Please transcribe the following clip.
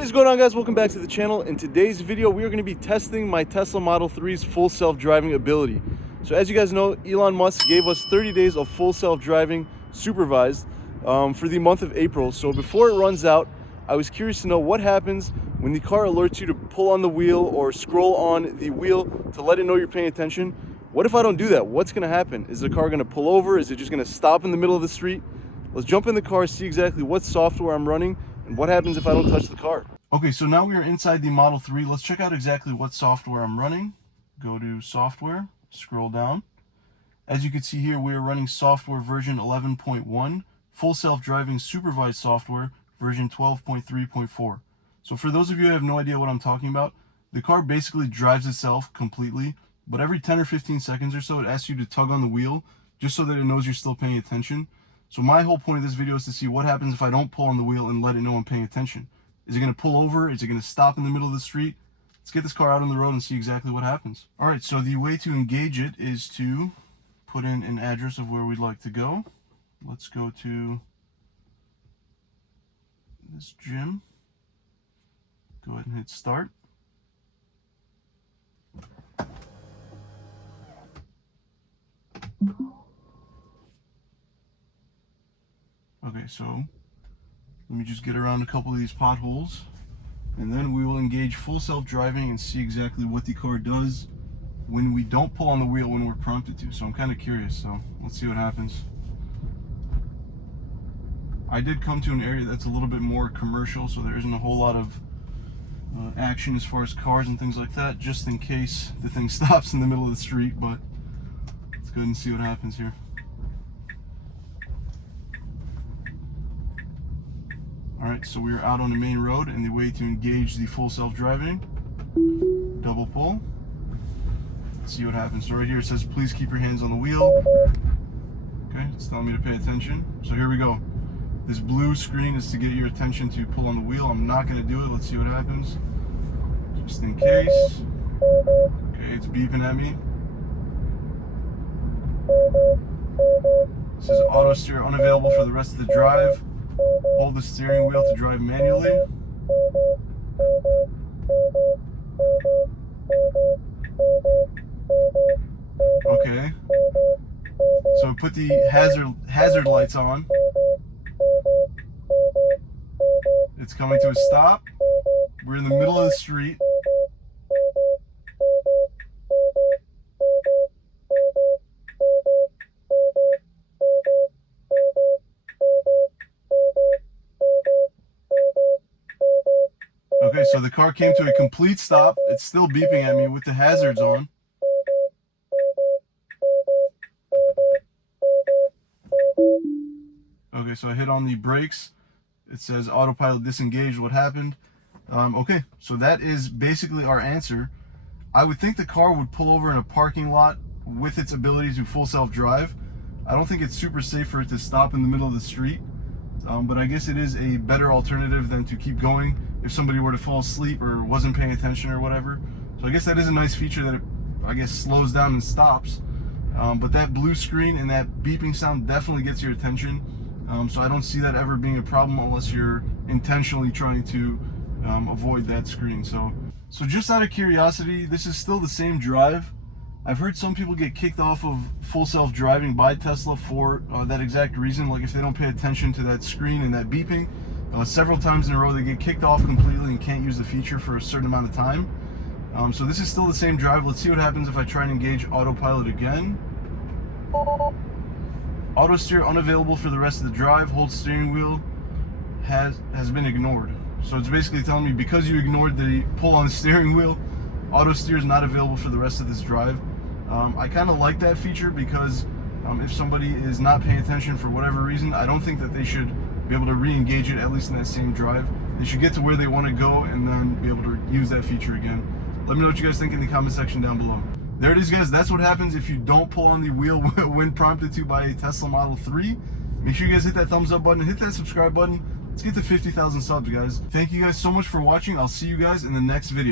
What is going on, guys? Welcome back to the channel. In today's video, we are going to be testing my Tesla Model 3's full self-driving ability. So as you guys know, Elon Musk gave us 30 days of full self-driving supervised for the month of April. So before it runs out, I was curious to know what happens when the car alerts you to pull on the wheel or scroll on the wheel to let it know you're paying attention. What if I don't do that? What's going to happen? Is the car going to pull over? Is it just going to stop in the middle of the street? Let's jump in the car, see exactly what software I'm running, and what happens if I don't touch the car. Okay, so now we are inside the Model 3. Let's check out exactly what software I'm running. Go to software, scroll down. As you can see here, we are running software version 11.1, full self-driving supervised software version 12.3.4. So for those of you who have no idea what I'm talking about, the car basically drives itself completely, but every 10 or 15 seconds or so, it asks you to tug on the wheel just so that it knows you're still paying attention. So my whole point of this video is to see what happens if I don't pull on the wheel and let it know I'm paying attention. Is it going to pull over? Is it going to stop in the middle of the street? Let's get this car out on the road and see exactly what happens. All right, so the way to engage it is to put in an address of where we'd like to go. Let's go to this gym. Go ahead and hit start. Okay, so let me just get around a couple of these potholes, and then we will engage full self-driving and see exactly what the car does when we don't pull on the wheel when we're prompted to. So I'm kind of curious, so let's see what happens. I did come to an area that's a little bit more commercial, so there isn't a whole lot of action as far as cars and things like that, just in case the thing stops in the middle of the street, but let's go ahead and see what happens here. Alright, so we are out on the main road, and the way to engage the full self-driving, double pull. Let's see what happens. So right here it says, please keep your hands on the wheel. Okay, it's telling me to pay attention. So here we go. This blue screen is to get your attention to pull on the wheel. I'm not going to do it. Let's see what happens. Just in case. Okay, it's beeping at me. It says auto steer unavailable for the rest of the drive. Hold the steering wheel to drive manually. Okay. So put the hazard lights on. It's coming to a stop. We're in the middle of the street. Okay, so the car came to a complete stop. It's still beeping at me with the hazards on. Okay, so I hit on the brakes. It says autopilot disengaged. What happened? Okay, so that is basically our answer. I would think the car would pull over in a parking lot with its ability to full self-drive. I don't think it's super safe for it to stop in the middle of the street, but I guess it is a better alternative than to keep going if somebody were to fall asleep or wasn't paying attention or whatever. So I guess that is a nice feature that it, I guess, slows down and stops. But that blue screen and that beeping sound definitely gets your attention. So I don't see that ever being a problem unless you're intentionally trying to avoid that screen. So just out of curiosity, this is still the same drive. I've heard some people get kicked off of full self-driving by Tesla for that exact reason. Like if they don't pay attention to that screen and that beeping, several times in a row they get kicked off completely and can't use the feature for a certain amount of time. So this is still the same drive. Let's see what happens if I try and engage autopilot again. Auto steer unavailable for the rest of the drive. Hold steering wheel has been ignored. So it's basically telling me because you ignored the pull on the steering wheel, auto steer is not available for the rest of this drive. I kind of like that feature because if somebody is not paying attention for whatever reason, I don't think that they should be able to re-engage it, at least in that same drive. They should get to where they want to go and then be able to use that feature again. Let me know what you guys think in the comment section down below. There it is, guys. That's what happens if you don't pull on the wheel when prompted to by a Tesla Model 3. Make sure you guys hit that thumbs up button, hit that subscribe button. Let's get to 50,000 subs, guys. Thank you guys so much for watching. I'll see you guys in the next video.